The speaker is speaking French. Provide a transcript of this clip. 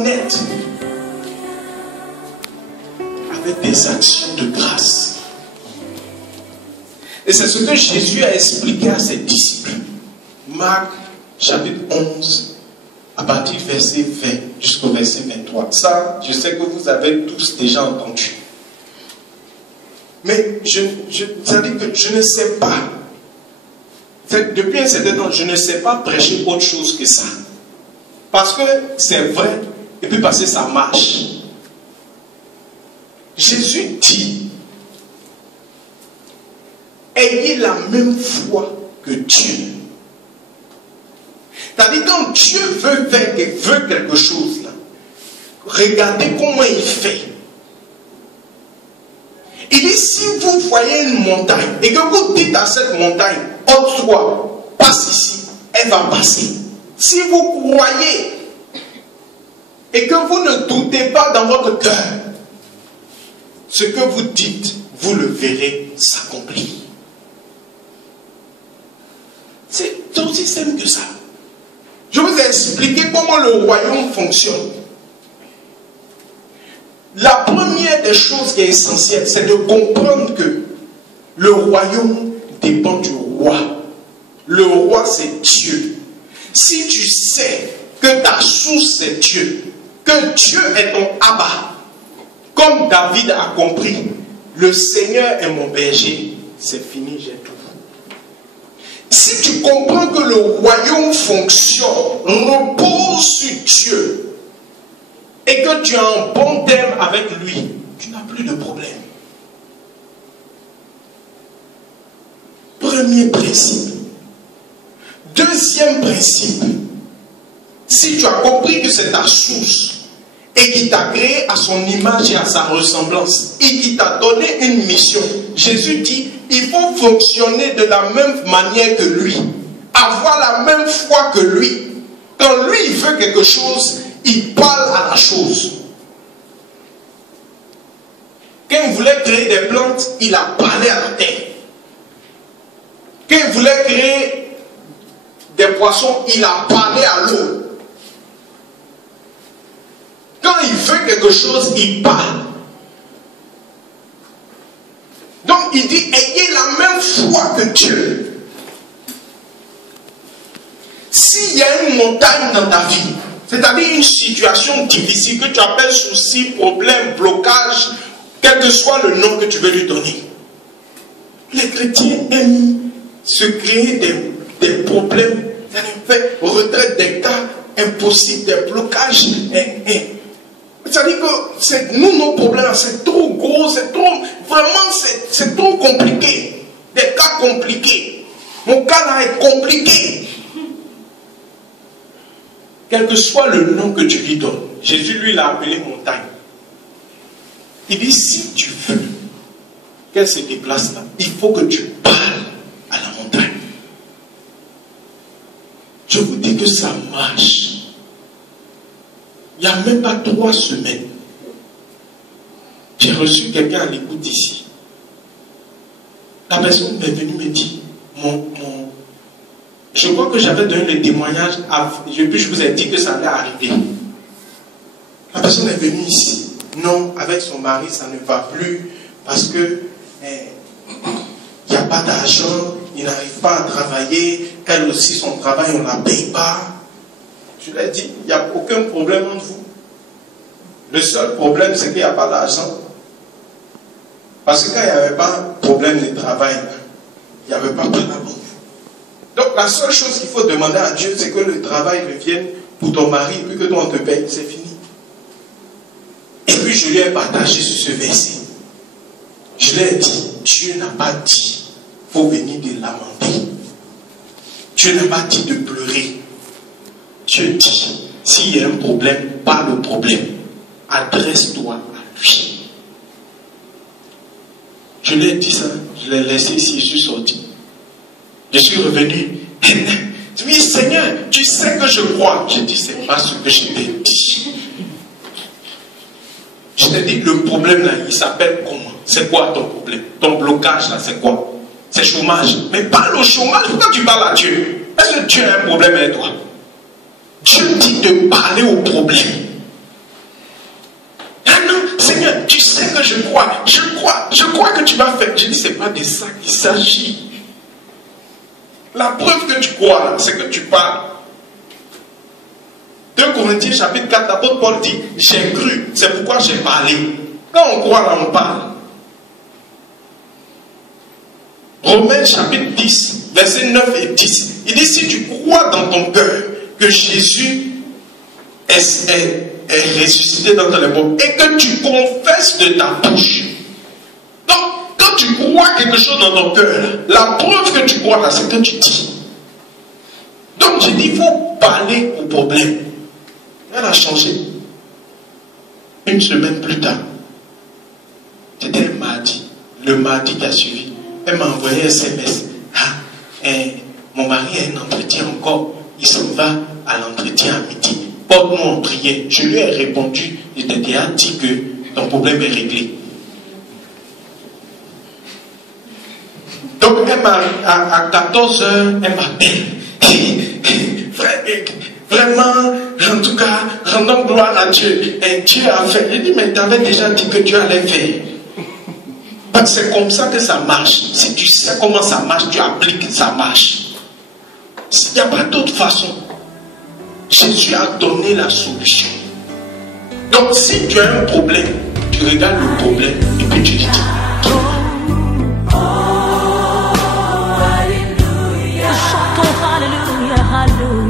honnête avec des actions de grâce. Et c'est ce que Jésus a expliqué à ses disciples. Marc chapitre 11, à partir du verset 20 jusqu'au verset 23. Ça, je sais que vous avez tous déjà entendu. Mais ça dit que je ne sais pas. Depuis un certain temps, je ne sais pas prêcher autre chose que ça. Parce que c'est vrai, et puis parce que ça marche. Jésus dit, ayez la même foi que Dieu. C'est-à-dire, quand Dieu veut quelque chose, là, regardez comment il fait. Il dit, si vous voyez une montagne, et que vous dites à cette montagne, ôte-toi, passe ici, elle va passer. Si vous croyez, et que vous ne doutez pas dans votre cœur, ce que vous dites, vous le verrez s'accomplir. C'est aussi simple que ça. Je vous ai expliqué comment le royaume fonctionne. La première des choses qui est essentielle, c'est de comprendre que le royaume dépend du roi. Le roi, c'est Dieu. Si tu sais que ta source, c'est Dieu, que Dieu est ton Abba, comme David a compris, le Seigneur est mon berger, c'est fini, j'ai tout. Si tu comprends que le royaume fonctionne, repose sur Dieu, et que tu as un bon terme avec lui, tu n'as plus de problème. Premier principe. Deuxième principe. Si tu as compris que c'est ta source et qui t'a créé à son image et à sa ressemblance et qui t'a donné une mission, Jésus dit, il faut fonctionner de la même manière que lui, avoir la même foi que lui. Quand lui il veut quelque chose, il parle à la chose. Quand il voulait créer des plantes, il a parlé à la terre. Quand il voulait créer des poissons, il a parlé à l'eau. Quand il veut quelque chose, il parle. Donc il dit, ayez la même foi que Dieu. S'il y a une montagne dans ta vie, c'est-à-dire une situation difficile que tu appelles souci, problème, blocage, quel que soit le nom que tu veux lui donner. Les chrétiens aiment se créer des problèmes, retraite des cas impossibles, des blocages. C'est-à-dire que nous, nos problèmes, c'est trop gros, c'est trop, vraiment, c'est trop compliqué. Des cas compliqués. Mon cas là est compliqué. Quel que soit le nom que tu lui donnes, Jésus lui l'a appelé montagne. Il dit, si tu veux qu'elle se déplace là, il faut que tu parles à la montagne. Je vous dis que ça marche. Il n'y a même pas 3 semaines. J'ai reçu quelqu'un à l'écoute ici. La personne est venue me dire, je crois que j'avais donné le témoignage, puis je vous ai dit que ça allait arriver. La personne est venue ici. Non, avec son mari, ça ne va plus parce que il n'y a pas d'argent, il n'arrive pas à travailler, elle aussi, son travail, on ne la paye pas. Je lui ai dit, il n'y a aucun problème entre vous. Le seul problème, c'est qu'il n'y a pas d'argent. Parce que quand il n'y avait pas de problème de travail, il n'y avait pas de labeur. Donc la seule chose qu'il faut demander à Dieu, c'est que le travail revienne pour ton mari, puis que toi on te paye, c'est fini. Et puis je lui ai partagé sur ce verset. Je lui ai dit, Dieu n'a pas dit, il faut venir te lamenter. Dieu n'a pas dit de pleurer. Dieu dit, s'il y a un problème, pas le problème. Adresse-toi à lui. Je lui ai dit ça, je l'ai laissé ici, je suis sorti. Je suis revenu. Je lui ai dit, Seigneur, tu sais que je crois. Je dis, c'est pas ce que je t'ai dit. Je t'ai dit, le problème là, il s'appelle comment? C'est quoi ton problème? Ton blocage là, c'est quoi? C'est chômage. Mais parle au chômage, pourquoi tu parles à Dieu? Est-ce que Dieu a un problème avec toi? Dieu dit de parler au problème. crois que tu vas faire. Je dis, c'est pas de ça qu'il s'agit. La preuve que tu crois là, c'est que tu parles. 2 Corinthiens chapitre 4, l'apôtre Paul dit, j'ai cru, c'est pourquoi j'ai parlé. Quand on croit là, on parle. Romains chapitre 10, versets 9 et 10. Il dit, si tu crois dans ton cœur que Jésus est ressuscité dans les morts et que tu confesses de ta bouche. Donc, quand tu crois quelque chose dans ton cœur, la preuve que tu crois là, c'est que tu dis. Donc, j'ai dit, il faut parler au problème. Elle a changé. Une semaine plus tard, c'était un mardi. Le mardi qui a suivi, elle m'a envoyé un SMS. Mon mari a un entretien encore. Il s'en va à l'entretien à midi. Porte-nous en prière. Je lui ai répondu. Je t'ai déjà dit que ton problème est réglé. Donc, à 14 h, elle m'appelle. Frère, vraiment, en tout cas, rendons gloire à Dieu. Et Dieu a fait. Il dit, mais tu avais déjà dit que Dieu allait faire. C'est comme ça que ça marche. Si tu sais comment ça marche, tu appliques, ça marche. Il n'y a pas d'autre façon. Jésus a donné la solution. Donc si tu as un problème, tu regardes le problème et puis tu dis. Alléluia. Chantons Alléluia, Alléluia.